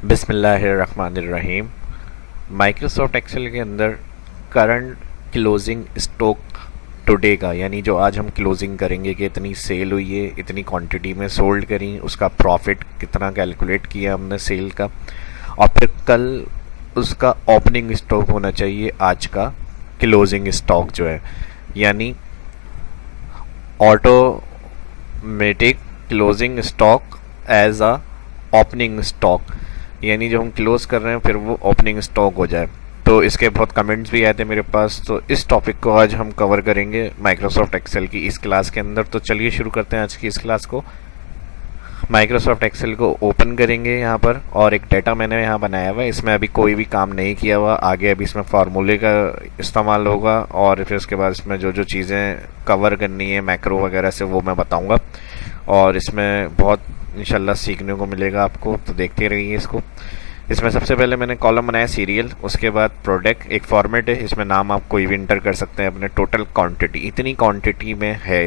बिस्मिल्लाहिर्रहमानिर्रहीम। Microsoft Excel के अंदर करंट क्लोजिंग स्टॉक टुडे का, यानी जो आज हम क्लोजिंग करेंगे कि इतनी सेल हुई है, इतनी क्वांटिटी में सोल्ड करी, उसका प्रॉफिट कितना कैलकुलेट किया हमने सेल का, और फिर कल उसका ओपनिंग स्टॉक होना चाहिए आज का क्लोजिंग स्टॉक जो है, यानी automatic closing stock as a opening stock, यानी जो हम क्लोज कर रहे हैं फिर वो ओपनिंग स्टॉक हो जाए। तो इसके बहुत कमेंट्स भी आए थे मेरे पास, तो इस टॉपिक को आज हम कवर करेंगे माइक्रोसॉफ्ट एक्सेल की इस क्लास के अंदर। तो चलिए शुरू करते हैं आज की इस क्लास को। माइक्रोसॉफ्ट एक्सेल को ओपन करेंगे यहाँ पर, और एक डेटा मैंने यहाँ बनाया हुआ है, इसमें अभी कोई भी काम नहीं किया हुआ। आगे अभी इसमें फार्मूले का इस्तेमाल होगा, और फिर उसके बाद इसमें जो जो चीज़ें कवर करनी है मैक्रो वगैरह से वो मैं बताऊँगा, और इसमें बहुत इंशाल्लाह सीखने को मिलेगा आपको, तो देखते रहिए इसको। इसमें सबसे पहले मैंने कॉलम बनाया सीरियल, उसके बाद प्रोडक्ट, एक फॉर्मेट है, इसमें नाम आप कोई भी इंटर कर सकते हैं अपने। टोटल क्वांटिटी, इतनी क्वांटिटी में है,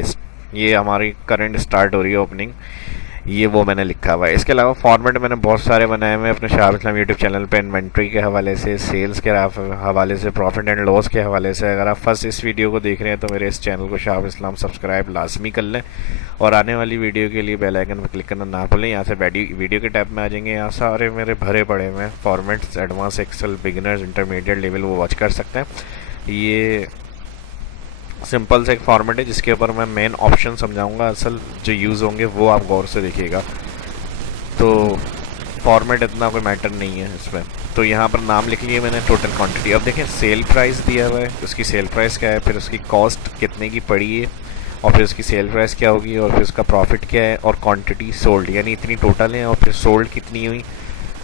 ये हमारी करंट स्टार्ट हो रही है ओपनिंग, ये वो मैंने लिखा हुआ है। इसके अलावा फॉर्मेट मैंने बहुत सारे बनाए हुए हैं अपने शहाब इस्लाम यूट्यूब चैनल पे, इन्वेंट्री के हवाले से, सेल्स के हवाले से, प्रॉफिट एंड लॉस के हवाले से। अगर आप फर्स्ट इस वीडियो को देख रहे हैं तो मेरे इस चैनल को शहाब इस्लाम सब्सक्राइब लाजमी कर लें, और आने वाली वीडियो के लिए बेल आइकन पर क्लिक करना ना भूलें। यहाँ से वीडियो के टैब में आ जाएंगे, यहाँ सारे मेरे भरे पड़े हुए हैं formats, advance Excel, beginners, intermediate level, वो वॉच कर सकते हैं। ये सिंपल से एक फॉर्मेट है जिसके ऊपर मैं मेन ऑप्शन समझाऊंगा, असल जो यूज़ होंगे वो आप गौर से देखिएगा। तो फॉर्मेट इतना कोई मैटर नहीं है इसमें। तो यहाँ पर नाम लिख लिए मैंने, टोटल क्वांटिटी। अब देखें सेल प्राइस दिया हुआ है, उसकी सेल प्राइस क्या है, फिर उसकी कॉस्ट कितने की पड़ी है, और फिर उसकी सेल प्राइस क्या होगी, और फिर उसका प्रॉफिट क्या है, और क्वांटिटी सोल्ड यानी इतनी टोटल है, और फिर सोल्ड कितनी हुई,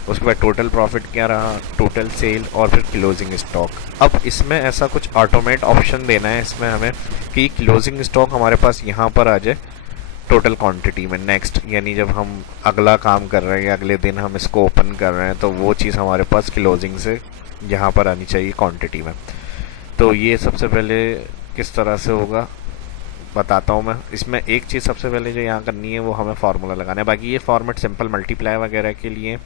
उसके बाद टोटल प्रॉफिट क्या रहा, टोटल सेल, और फिर क्लोजिंग स्टॉक। अब इसमें ऐसा कुछ ऑटोमेट ऑप्शन देना है इसमें हमें कि क्लोजिंग स्टॉक हमारे पास यहाँ पर आ जाए टोटल क्वांटिटी में नेक्स्ट, यानी जब हम अगला काम कर रहे हैं, अगले दिन हम इसको ओपन कर रहे हैं, तो वो चीज़ हमारे पास क्लोजिंग से यहाँ पर आनी चाहिए क्वांटिटी में। तो ये सबसे पहले किस तरह से होगा बताता हूँ मैं। इसमें एक चीज़ सबसे पहले जो यहाँ करनी है वो हमें फार्मूला लगाना है। बाकी ये फॉर्मेट सिंपल मल्टीप्लाई वगैरह के लिए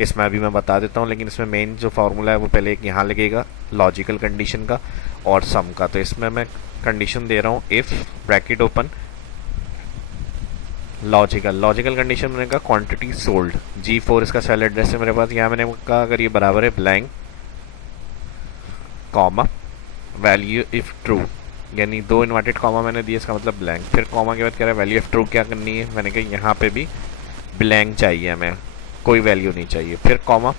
इसमें अभी मैं बता देता हूँ, लेकिन इसमें मेन जो फार्मूला है वो पहले एक यहाँ लगेगा लॉजिकल कंडीशन का और सम का। तो इसमें मैं कंडीशन दे रहा हूँ if bracket open logical condition मैंने कहा क्वांटिटी सोल्ड G4, इसका सेल एड्रेस है मेरे पास। यहाँ मैंने कहा अगर ये बराबर है blank comma value if true, यानी दो इन्वर्टेड कॉमा मैंने दिया, इसका मतलब ब्लैंक। फिर कॉमा के बाद कह रहा है वैल्यू ऑफ ट्रू क्या करनी है, मैंने कहा यहाँ पे भी ब्लैंक चाहिए हमें, कोई वैल्यू नहीं चाहिए। फिर कॉमा,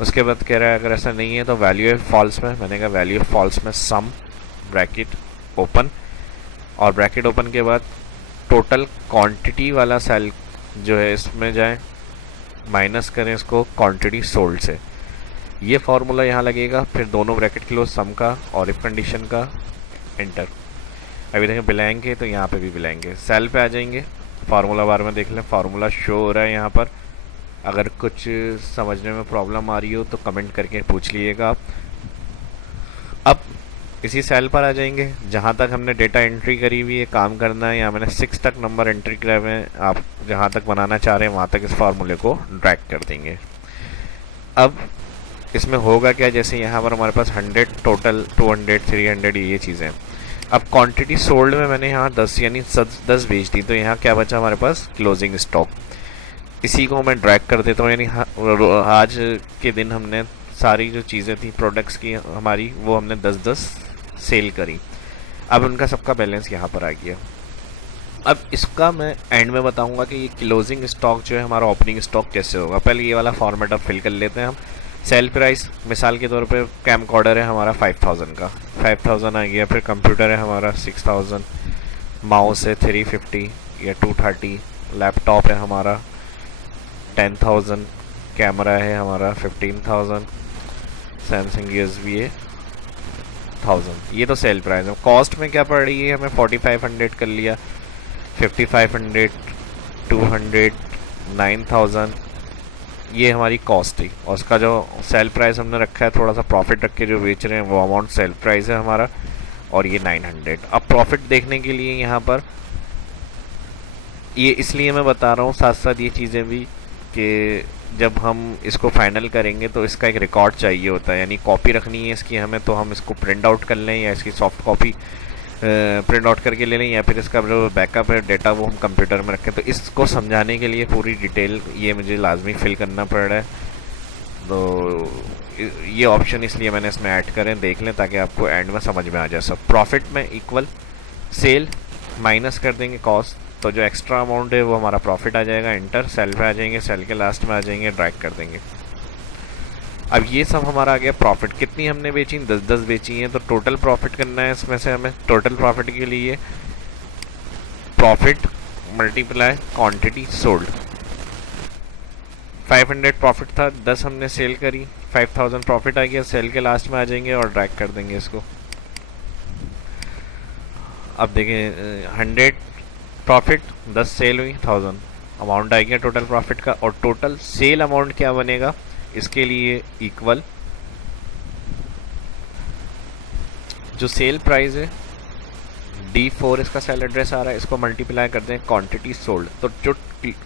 उसके बाद कह रहा है अगर ऐसा नहीं है तो वैल्यू ऑफ फॉल्स में, मैंने कहा वैल्यू ऑफ फॉल्स में सम ब्रैकेट ओपन, और ब्रैकेट ओपन के बाद टोटल क्वांटिटी वाला सेल जो है इसमें जाए, माइनस करें इसको क्वांटिटी सोल्ड से। ये फार्मूला यहाँ लगेगा, फिर दोनों ब्रैकेट क्लोज सम का और इफ कंडीशन का, एंटर। अभी देखें ब्लैंक है तो यहाँ पे भी ब्लैंक है। सेल पे आ जाएंगे, फार्मूला बार में देख लें, फार्मूला शो हो रहा है यहाँ पर। अगर कुछ समझने में प्रॉब्लम आ रही हो तो कमेंट करके पूछ लीजिएगा आप। अब इसी सेल पर आ जाएंगे जहाँ तक हमने डेटा एंट्री करी हुई है, काम करना है। यहाँ मैंने 6 तक नंबर एंट्री करे हुए हैं, आप जहाँ तक बनाना चाह रहे हैं वहाँ तक इस फार्मूले को ड्रैग कर देंगे। अब इसमें होगा क्या, जैसे यहाँ पर हमारे पास 100 टोटल, 200, 300 ये चीज़ें। अब क्वांटिटी सोल्ड में मैंने यहाँ 10 यानी 10 बेच दी, तो यहाँ क्या बचा हमारे पास क्लोजिंग स्टॉक। इसी को मैं ड्रैग कर देता हूँ, यानी आज के दिन हमने सारी जो चीज़ें थी प्रोडक्ट्स की हमारी, वो हमने 10-10 सेल करी। अब उनका सबका बैलेंस यहाँ पर आ गया। अब इसका मैं एंड में बताऊंगा कि ये क्लोजिंग स्टॉक जो है हमारा ओपनिंग स्टॉक कैसे होगा। पहले ये वाला फॉर्मेट अब फिल कर लेते हैं हम। सेल प्राइस मिसाल के तौर पे कैमकॉर्डर है हमारा 5000 का, 5000 आ गया। फिर कंप्यूटर है हमारा 6000, माउस है 350 या 230, लैपटॉप है हमारा 10,000, कैमरा है हमारा 15,000, सैमसंग USB है 1000। ये तो सेल प्राइस है। कॉस्ट में क्या पड़ रही है हमें, 4500 कर लिया, 5500, 200, 9000, ये हमारी कॉस्ट थी। और उसका जो सेल प्राइस हमने रखा है, थोड़ा सा प्रॉफिट रख के जो बेच रहे हैं वो अमाउंट सेल प्राइस है हमारा, और ये 900। अब प्रॉफिट देखने के लिए यहाँ पर ये इसलिए मैं बता रहा हूँ साथ साथ ये चीज़ें भी कि जब हम इसको फाइनल करेंगे तो इसका एक रिकॉर्ड चाहिए होता है, यानी कॉपी रखनी है इसकी हमें, तो हम इसको प्रिंट आउट कर लें या इसकी सॉफ्ट कॉपी प्रिंट आउट करके ले लें, या फिर इसका जो बैकअप है डेटा वो हम कंप्यूटर में रखें। तो इसको समझाने के लिए पूरी डिटेल ये मुझे लाजमी फिल करना पड़ रहा है, तो ये ऑप्शन इसलिए मैंने इसमें ऐड करें, देख लें ताकि आपको एंड में समझ में आ जाए सब। प्रॉफिट में इक्वल सेल माइनस कर देंगे कॉस्ट, तो जो एक्स्ट्रा अमाउंट है वो हमारा प्रॉफिट आ जाएगा। इंटर सेल पे आ जाएंगे, सेल के लास्ट में आ जाएंगे, ड्रैग कर देंगे। अब ये सब हमारा आ गया प्रॉफिट। कितनी हमने बेची? 10 बेची हैं, तो टोटल प्रॉफिट करना है इसमें से हमें। टोटल प्रॉफिट के लिए profit multiply quantity sold. 500 profit था, 10 हमने सेल करी, 5000 प्रॉफिट आ गया। सेल के लास्ट में आ जाएंगे और ड्रैग कर देंगे इसको। अब देखें 100 प्रॉफिट, 10 सेल हुई, 1000 अमाउंट आ गया टोटल प्रॉफिट का। और टोटल सेल अमाउंट क्या बनेगा इसके लिए? इक्वल जो सेल प्राइस है D4 इसका सेल एड्रेस आ रहा है, इसको मल्टीप्लाई कर दें क्वांटिटी सोल्ड। तो जो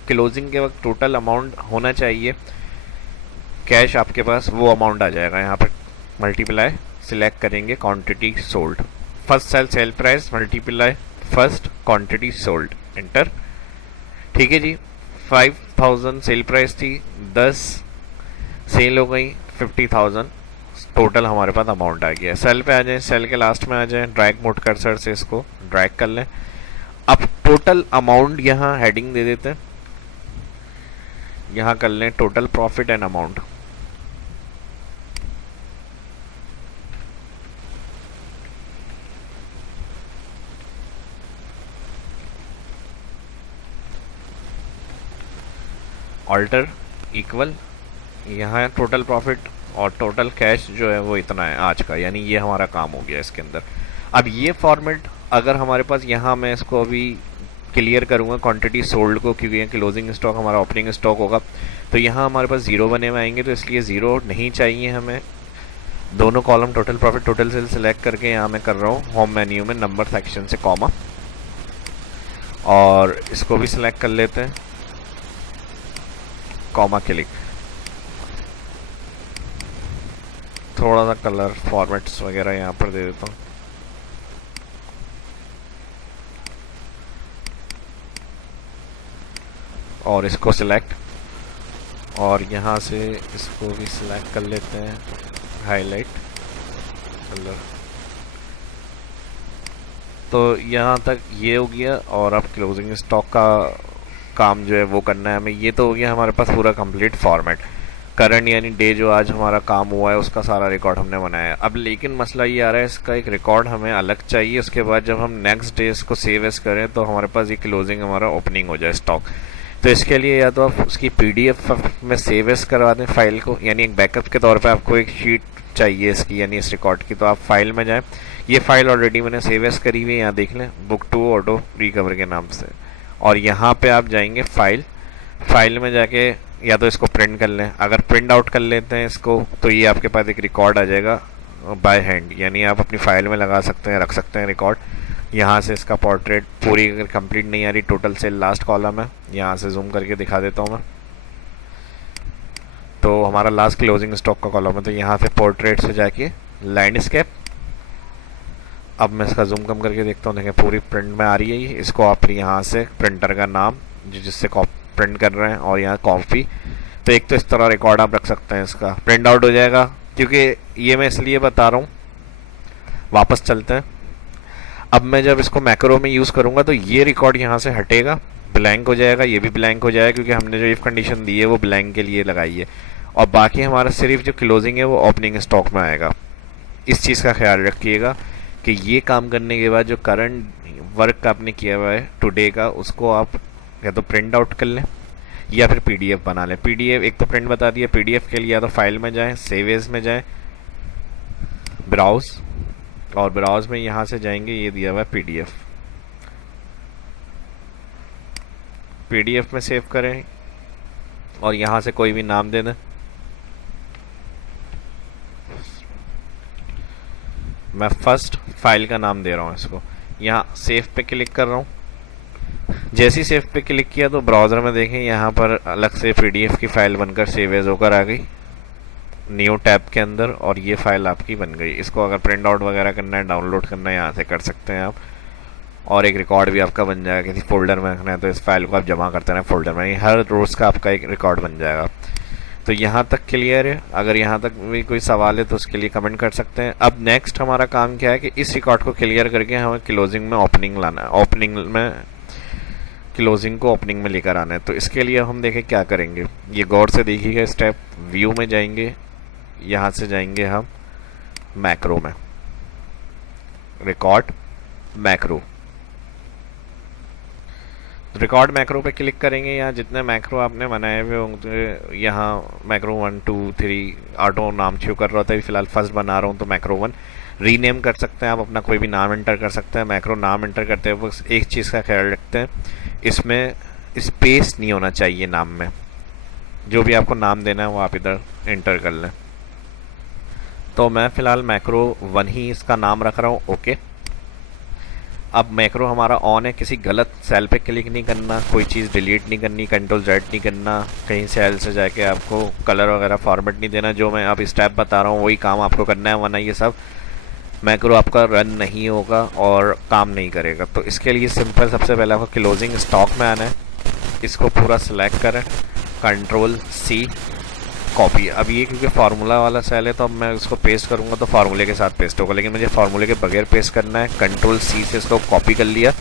क्लोजिंग के वक्त टोटल अमाउंट होना चाहिए कैश आपके पास, वो अमाउंट आ जाएगा यहाँ पर। मल्टीप्लाई सिलेक्ट करेंगे quantity sold, first cell cell price multiply first quantity sold, enter. ठीक है जी, 5000 सेल प्राइस थी, 10 सेल हो गई, 50,000 टोटल हमारे पास अमाउंट आ गया। सेल पे आ जाए, सेल के लास्ट में आ जाए, ड्रैग मोड कर्सर से इसको ड्रैग कर लें। अब टोटल अमाउंट यहाँ हेडिंग दे देते हैं, यहाँ कर लें total profit and amount. Alter equal, यहाँ टोटल प्रॉफिट और टोटल कैश जो है वो इतना है आज का, यानी ये हमारा काम हो गया इसके अंदर। अब ये फॉर्मेट अगर हमारे पास, यहाँ मैं इसको अभी क्लियर करूँगा क्वांटिटी सोल्ड को, क्योंकि यहाँ क्लोजिंग स्टॉक हमारा ओपनिंग स्टॉक होगा, तो यहाँ हमारे पास ज़ीरो बने हुए आएंगे, तो इसलिए ज़ीरो नहीं चाहिए हमें। दोनों column total profit total sale select करके यहाँ मैं कर रहा हूँ होम मेन्यू में नंबर सेक्शन से कॉमा, और इसको भी सिलेक्ट कर लेते हैं, कॉमा क्लिक। थोड़ा सा कलर फॉर्मेट्स वगैरह यहाँ पर दे देता हूँ। और इसको सिलेक्ट, और यहाँ से इसको भी सिलेक्ट कर लेते हैं, हाईलाइट कलर। तो यहाँ तक ये हो गया, और अब क्लोजिंग स्टॉक का काम जो है वो करना है हमें। ये तो हो गया हमारे पास पूरा कंप्लीट फॉर्मेट। करंट यानी डे जो आज हमारा काम हुआ है उसका सारा रिकॉर्ड हमने बनाया है। अब लेकिन मसला ये आ रहा है, इसका एक रिकॉर्ड हमें अलग चाहिए। उसके बाद जब हम नेक्स्ट डे इसको सेव एस करें तो हमारे पास ये क्लोजिंग हमारा ओपनिंग हो जाए स्टॉक। तो इसके लिए या तो आप उसकी PDF में सेव एस करवा दें फाइल को, यानी एक बैकअप के तौर पे आपको एक शीट चाहिए इसकी, यानी इस रिकॉर्ड की। तो आप फाइल में जाएं, ये फाइल ऑलरेडी मैंने सेव एस करी हुई है, यहाँ देख लें, बुक 2 ऑटो रिकवर के नाम से। और यहाँ पे आप जाएंगे फाइल में जाके या तो इसको प्रिंट कर लें। अगर प्रिंट आउट कर लेते हैं इसको तो ये आपके पास एक रिकॉर्ड आ जाएगा बाय हैंड, यानी आप अपनी फाइल में लगा सकते हैं, रख सकते हैं रिकॉर्ड। यहाँ से इसका पोर्ट्रेट पूरी अगर कंप्लीट नहीं आ रही, टोटल सेल लास्ट कॉलम है, यहाँ से जूम करके दिखा देता हूँ मैं। तो हमारा लास्ट क्लोजिंग स्टॉक का कॉलम है, तो यहाँ से पोर्ट्रेट से जाके लैंडस्केप। अब मैं इसका जूम कम करके देखता हूँ, देखें पूरी प्रिंट में आ रही है ये। इसको आप यहाँ से प्रिंटर का नाम जिससे प्रिंट कर रहे हैं और यहाँ कॉपी, तो एक तो इस तरह रिकॉर्ड आप रख सकते हैं, इसका प्रिंट आउट हो जाएगा। क्योंकि ये मैं इसलिए बता रहा हूँ, वापस चलते हैं। अब मैं जब इसको मैक्रो में यूज़ करूँगा तो ये रिकॉर्ड यहाँ से हटेगा, ब्लैंक हो जाएगा, ये भी ब्लैंक हो जाएगा, क्योंकि हमने जो इफ कंडीशन दी है वो ब्लैंक के लिए लगाई है। और बाकी हमारा सिर्फ जो क्लोजिंग है वो ओपनिंग स्टॉक में आएगा। इस चीज़ का ख्याल रखिएगा कि ये काम करने के बाद जो करंट वर्क आपने किया हुआ है टुडे का, उसको आप या तो प्रिंट आउट कर लें या फिर PDF बना लें। PDF एक तो प्रिंट बता दिया, PDF के लिए या तो फाइल में जाएं, सेव एज में जाएं, ब्राउज, और ब्राउज में यहाँ से जाएंगे, ये दिया हुआ है PDF में सेव करें और यहाँ से कोई भी नाम दे दें। मैं फर्स्ट फाइल का नाम दे रहा हूँ इसको, यहाँ सेव पे क्लिक कर रहा हूँ। जैसे ही सेव पे क्लिक किया तो ब्राउज़र में देखें यहाँ पर अलग से पीडीएफ की फ़ाइल बनकर सेव एज होकर आ गई न्यू टैब के अंदर, और ये फ़ाइल आपकी बन गई। इसको अगर प्रिंट आउट वगैरह करना है, डाउनलोड करना है, यहाँ से कर सकते हैं आप, और एक रिकॉर्ड भी आपका बन जाएगा। किसी फोल्डर में रखना है तो इस फाइल को आप जमा करते रहें फोल्डर में, हर रोज़ का आपका एक रिकॉर्ड बन जाएगा। तो यहाँ तक क्लियर है? अगर यहाँ तक भी कोई सवाल है तो उसके लिए कमेंट कर सकते हैं। अब नेक्स्ट हमारा काम क्या है कि इस रिकॉर्ड को क्लियर करके हमें क्लोजिंग में ओपनिंग लाना है, ओपनिंग में क्लोजिंग को ओपनिंग में लेकर आना है। तो इसके लिए हम देखें क्या करेंगे, ये गौर से देखिएगा स्टेप। व्यू में जाएंगे, यहाँ से जाएंगे हम मैक्रो में, रिकॉर्ड मैक्रो, रिकॉर्ड मैक्रो पे क्लिक करेंगे। यहाँ जितने मैक्रो आपने बनाए हुए होंगे, यहाँ मैक्रो 1 2 3 ऑटो नाम शो कर रहा होता है, फिलहाल फर्स्ट बना रहा हूँ तो मैक्रो 1। रीनेम कर सकते हैं आप, अपना कोई भी नाम एंटर कर सकते हैं। मैक्रो नाम एंटर करते हुए बस एक चीज़ का ख्याल रखते हैं, इसमें स्पेस नहीं होना चाहिए नाम में। जो भी आपको नाम देना है वो आप इधर एंटर कर लें। तो मैं फ़िलहाल मैक्रो 1 ही इसका नाम रख रहा हूँ, ओके। अब मैक्रो हमारा ऑन है, किसी गलत सेल पे क्लिक नहीं करना, कोई चीज़ डिलीट नहीं करनी, कंट्रोल जेड नहीं करना, कहीं सेल से जाके आपको कलर वगैरह फॉर्मेट नहीं देना। जो मैं अब स्टेप बता रहा हूँ वही काम आपको करना है, वरना ये सब मैक्रो आपका रन नहीं होगा और काम नहीं करेगा। तो इसके लिए सिंपल, सबसे पहले आपको क्लोजिंग स्टॉक में आना है, इसको पूरा सिलेक्ट करें, कंट्रोल सी, कॉपी। अब ये क्योंकि फार्मूला वाला सेल है तो अब मैं इसको पेस्ट करूँगा तो फार्मूले के साथ पेस्ट होगा, लेकिन मुझे फार्मूले के बगैर पेस्ट करना है। कंट्रोल सी से इसको कॉपी कर लिया,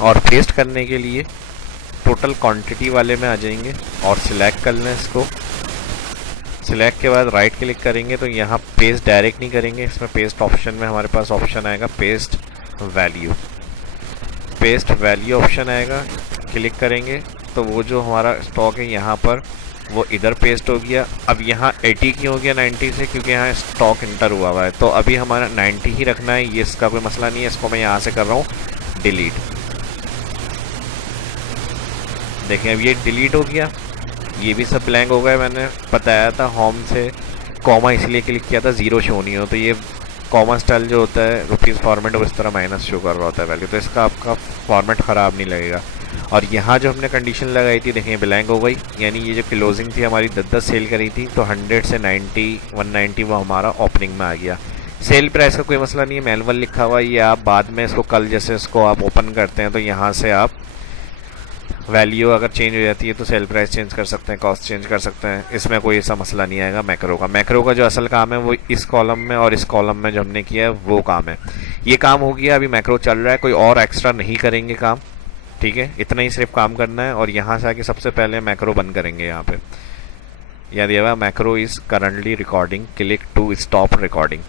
और पेस्ट करने के लिए टोटल क्वांटिटी वाले में आ जाएंगे और सिलेक्ट कर लें इसको। सिलेक्ट के बाद राइट क्लिक करेंगे तो यहाँ पेस्ट डायरेक्ट नहीं करेंगे, इसमें पेस्ट ऑप्शन में हमारे पास ऑप्शन आएगा paste value, paste value option आएगा, क्लिक करेंगे तो वो जो हमारा स्टॉक है यहाँ पर वो इधर पेस्ट हो गया। अब यहाँ 80 क्यों हो गया 90 से, क्योंकि यहाँ स्टॉक इंटर हुआ है, तो अभी हमारा 90 ही रखना है, ये इसका कोई मसला नहीं है। इसको मैं यहाँ से कर रहा हूँ डिलीट, देखें अब ये डिलीट हो गया, ये भी सब ब्लैंक हो गए। मैंने बताया था होम से कॉमा इसलिए क्लिक किया था ज़ीरो शो नहीं हो, तो ये कॉमा स्टाइल जो होता है रुपीज़ फॉर्मेट वो इस तरह माइनस शो कर रहा होता है वैल्यू, तो इसका आपका फॉर्मेट ख़राब नहीं लगेगा। और यहाँ जो हमने कंडीशन लगाई थी देखें ब्लैंक हो गई, यानी ये जो क्लोजिंग थी हमारी 10-10 सेल करी थी, तो 100 से 90 190 वो हमारा ओपनिंग में आ गया। सेल प्राइस का कोई मसला नहीं है, मैनुअल लिखा हुआ, ये आप बाद में इसको कल जैसे इसको आप ओपन करते हैं तो यहाँ से आप वैल्यू अगर चेंज हो जाती है तो सेल प्राइस चेंज कर सकते हैं, कॉस्ट चेंज कर सकते हैं, इसमें कोई ऐसा मसला नहीं आएगा मैक्रो का। मैक्रो का जो असल काम है वो इस कॉलम में और इस कॉलम में जो हमने किया है वो काम है। ये काम हो गया, अभी मैक्रो चल रहा है, कोई और एक्स्ट्रा नहीं करेंगे काम, ठीक है, इतना ही सिर्फ काम करना है। और यहाँ से आके सबसे पहले मैक्रो बंद करेंगे। यहाँ पे याद दिया हुआ macro is currently recording, click to stop recording,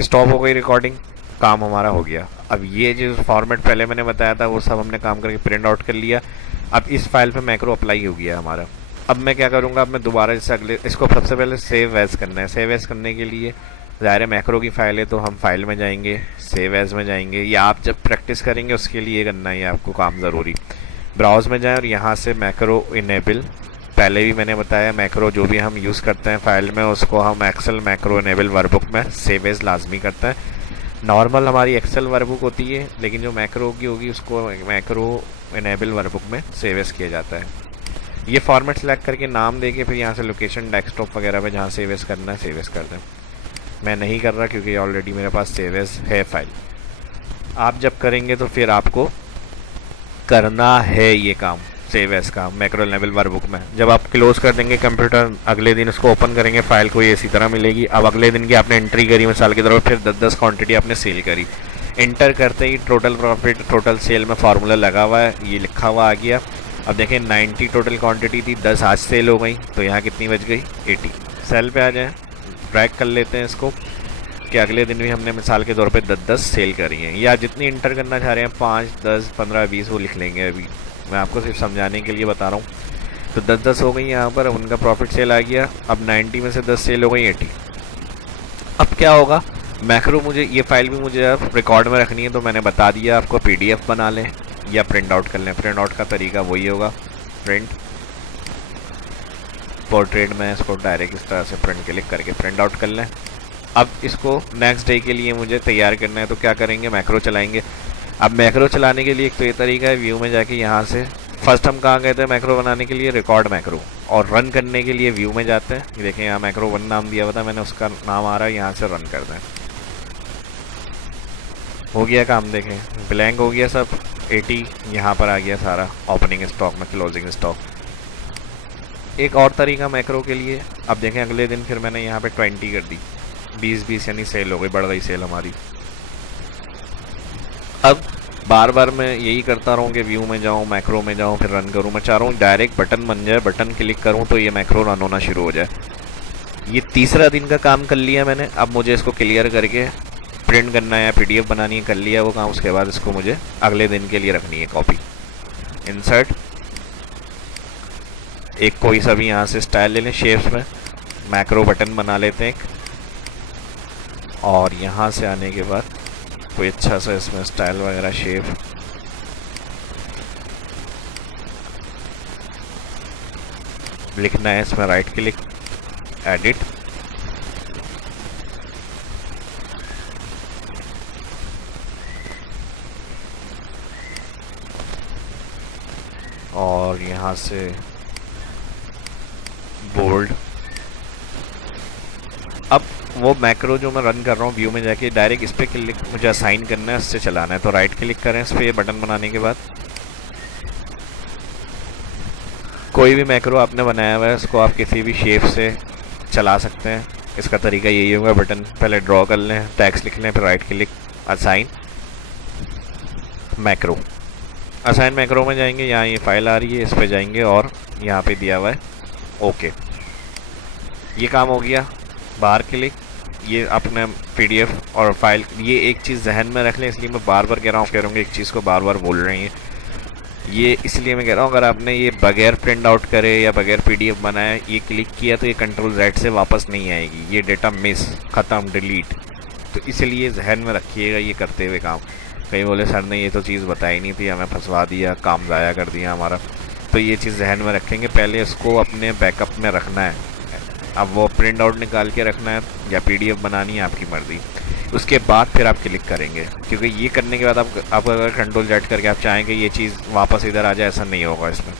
stop हो गई रिकॉर्डिंग, काम हमारा हो गया। अब ये जो फॉर्मेट पहले मैंने बताया था वो सब हमने काम करके प्रिंट आउट कर लिया। अब इस फाइल पे मैक्रो अप्लाई हो गया हमारा। अब मैं क्या करूँगा, अब मैं दोबारा जैसे अगले इसको सबसे पहले सेव एज करना है। सेव एज करने के लिए ज़ाहिर है मैक्रो की फ़ाइल है तो हम फाइल में जाएंगे, सेव एज में जाएंगे, या आप जब प्रैक्टिस करेंगे उसके लिए करना है आपको काम ज़रूरी। ब्राउज़ में जाएँ और यहाँ से मैक्रो इनेबल, पहले भी मैंने बताया मैक्रो जो भी हम यूज़ करते हैं फाइल में उसको हम एक्सेल मैक्रो इनेबल वर्कबुक में सेव एज लाजमी करते हैं। नॉर्मल हमारी एक्सेल वर्कबुक होती है, लेकिन जो मैक्रो की होगी उसको मैक्रो इनेबल वर्कबुक में सेव एज किया जाता है। ये फॉर्मेट सेलेक्ट करके नाम देके फिर यहाँ से लोकेशन डेस्कटॉप वगैरह पे जहाँ सेव एज करना है सेव एज कर दें। मैं नहीं कर रहा क्योंकि ऑलरेडी मेरे पास सेव एज है फाइल। आप जब करेंगे तो फिर आपको करना है ये काम सेव एज का मैक्रो इनेबल वर्कबुक में। जब आप क्लोज कर देंगे कंप्यूटर, अगले दिन उसको ओपन करेंगे, फाइल को ये इसी तरह मिलेगी। अब अगले दिन की आपने एंट्री करी मिसाल की तरफ, फिर 10-10 क्वांटिटी आपने सेल करी, इंटर करते ही टोटल प्रॉफिट टोटल सेल में फार्मूला लगा हुआ है, ये लिखा हुआ आ गया। अब देखें 90 टोटल क्वांटिटी थी, 10 आज सेल हो गई, तो यहाँ कितनी बच गई 80। सेल पे आ जाएँ, ट्रैक कर लेते हैं इसको कि अगले दिन भी हमने मिसाल के तौर पे 10-10 सेल करी हैं, या जितनी इंटर करना चाह रहे हैं 5, 10, 15, 20 वो लिख लेंगे। अभी मैं आपको सिर्फ समझाने के लिए बता रहा हूँ। तो 10-10 हो गई यहाँ पर, उनका प्रॉफिट सेल आ गया। अब 90 में से 10 सेल हो गई 80। अब क्या होगा, मैक्रो मुझे ये फाइल भी मुझे अब रिकॉर्ड में रखनी है, तो मैंने बता दिया आपको PDF बना लें या प्रिंट आउट कर लें। प्रिंट आउट का तरीका वही होगा, प्रिंट पोर्ट्रेट में इसको डायरेक्ट इस तरह से प्रिंट क्लिक करके प्रिंट आउट कर लें। अब इसको नेक्स्ट डे के लिए मुझे तैयार करना है, तो क्या करेंगे, मैक्रो चलाएंगे। अब मैक्रो चलाने के लिए एक तो ये तरीका है, व्यू में जाके यहाँ से फर्स्ट हम कहाँ गए थे मैक्रो बनाने के लिए, रिकॉर्ड मैक्रो, और रन करने के लिए व्यू में जाते हैं। ये देखें यहाँ मैक्रो 1 नाम दिया हुआ था, मैंने उसका नाम आ रहा है, यहाँ से रन करते हैं। हो गया काम, देखें ब्लैंक हो गया सब, 80 यहाँ पर आ गया सारा ओपनिंग स्टॉक में, क्लोजिंग स्टॉक। एक और तरीका मैक्रो के लिए, अब देखें अगले दिन फिर मैंने यहाँ पे 20 कर दी, 20 यानी सेल हो गई, बढ़ गई सेल हमारी। अब बार बार मैं यही करता रहूँ कि व्यू में जाऊँ, मैक्रो में जाऊँ, फिर रन करूँ। मैं चाह रहा हूँ डायरेक्ट बटन बन जाए, बटन क्लिक करूँ तो ये मैक्रो रन होना शुरू हो जाए। ये तीसरा दिन का काम कर लिया मैंने। अब मुझे इसको क्लियर करके प्रिंट करना है या PDF बनानी है, कर लिया वो काम। उसके बाद इसको मुझे अगले दिन के लिए रखनी है कॉपी। इंसर्ट, एक कोई सा भी यहाँ से स्टाइल ले लें शेप्स में, मैक्रो बटन बना लेते हैं एक, और यहाँ से आने के बाद कोई अच्छा सा इसमें स्टाइल वगैरह शेप, लिखना है इसमें, राइट क्लिक, एडिट, और यहाँ से बोल्ड। अब वो मैक्रो जो मैं रन कर रहा हूँ व्यू में जाके डायरेक्ट इस पर क्लिक मुझे असाइन करना है, इससे चलाना है। तो राइट क्लिक करें इस पर, ये बटन बनाने के बाद कोई भी मैक्रो आपने बनाया हुआ है इसको आप किसी भी शेप से चला सकते हैं। इसका तरीका यही होगा, बटन पहले ड्रॉ कर लें, टैक्स लिख लें, फिर right click, assign macro. Assign macro में जाएंगे, यहाँ ये फाइल आ रही है, इस पर जाएंगे और यहाँ पे दिया हुआ है ओके। ये काम हो गया। बाहर क्लिक, ये अपने PDF और फाइल, ये एक चीज़ जहन में रख लें, इसलिए मैं बार बार कह रहा हूँ, कह रहा हूँ एक चीज़ को बार बार बोल रही हैं। ये इसलिए मैं कह रहा हूँ, अगर आपने ये बगैर प्रिंट आउट करे या बगैर PDF बनाया ये क्लिक किया तो ये Ctrl+Z से वापस नहीं आएगी, ये डेटा मिस, ख़त्म, डिलीट। तो इसलिए जहन में रखिएगा ये करते हुए काम। कहीं बोले सर ने ये तो चीज़ बताई नहीं थी, हमें फंसवा दिया, काम ज़ाया कर दिया हमारा। तो ये चीज़ जहन में रखेंगे, पहले इसको अपने बैकअप में रखना है। अब वो प्रिंट आउट निकाल के रखना है या PDF बनानी है, आपकी मर्ज़ी। उसके बाद फिर आप क्लिक करेंगे, क्योंकि ये करने के बाद आप अगर Ctrl+Z करके आप चाहें कि ये चीज़ वापस इधर आ जाए, ऐसा नहीं होगा इसमें।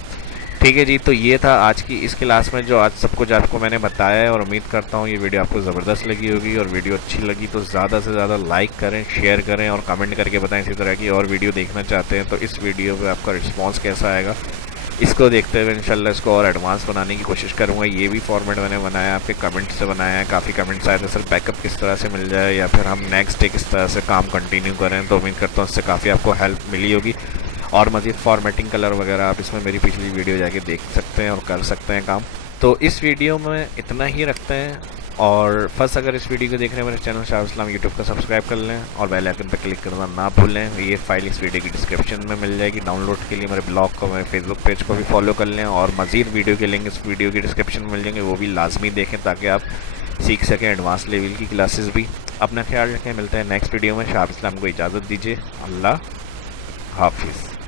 ठीक है जी, तो ये था आज की इस क्लास में जो आज सब कुछ आपको मैंने बताया है, और उम्मीद करता हूँ ये वीडियो आपको ज़बरदस्त लगी होगी। और वीडियो अच्छी लगी तो ज़्यादा से ज़्यादा लाइक करें, शेयर करें और कमेंट करके बताएं इसी तरह की और वीडियो देखना चाहते हैं तो इस वीडियो पे आपका रिस्पांस कैसा आएगा। इसको देखते हुए इंशाल्लाह इसको और एडवांस बनाने की कोशिश करूँगा। ये भी फॉर्मेट मैंने बनाया आपके कमेंट से बनाया है, काफ़ी कमेंट्स आए थे सर बैकअप किस तरह से मिल जाए या फिर हम नेक्स्ट डे किस तरह से काम कंटिन्यू करें। तो उम्मीद करता हूँ इससे काफ़ी आपको हेल्प मिली होगी। और मज़ीद फॉर्मेटिंग कलर वगैरह आप इसमें मेरी पिछली वीडियो जाके देख सकते हैं और कर सकते हैं काम। तो इस वीडियो में इतना ही रखते हैं। और फर्स्ट अगर इस वीडियो को देख रहे हैं मेरे चैनल शाह इस्लाम यूट्यूब का सब्सक्राइब कर लें और बेल आइकन पर क्लिक करना ना भूलें। ये फाइल इस वीडियो की डिस्क्रिप्शन में मिल जाएगी डाउनलोड के लिए। मेरे ब्लॉग को, मेरे फेसबुक पेज को भी फॉलो कर लें और मज़ीद वीडियो के लिंक इस वीडियो की डिस्क्रिप्शन में मिल जाएंगे, वो भी लाजमी देखें ताकि आप सीख सकें एडवांस लेवल की क्लासेस भी। अपना ख्याल रखें, मिलते हैं नेक्स्ट वीडियो में। शाह इस्लाम को इजाज़त दीजिए, अल्लाह हाफिज़।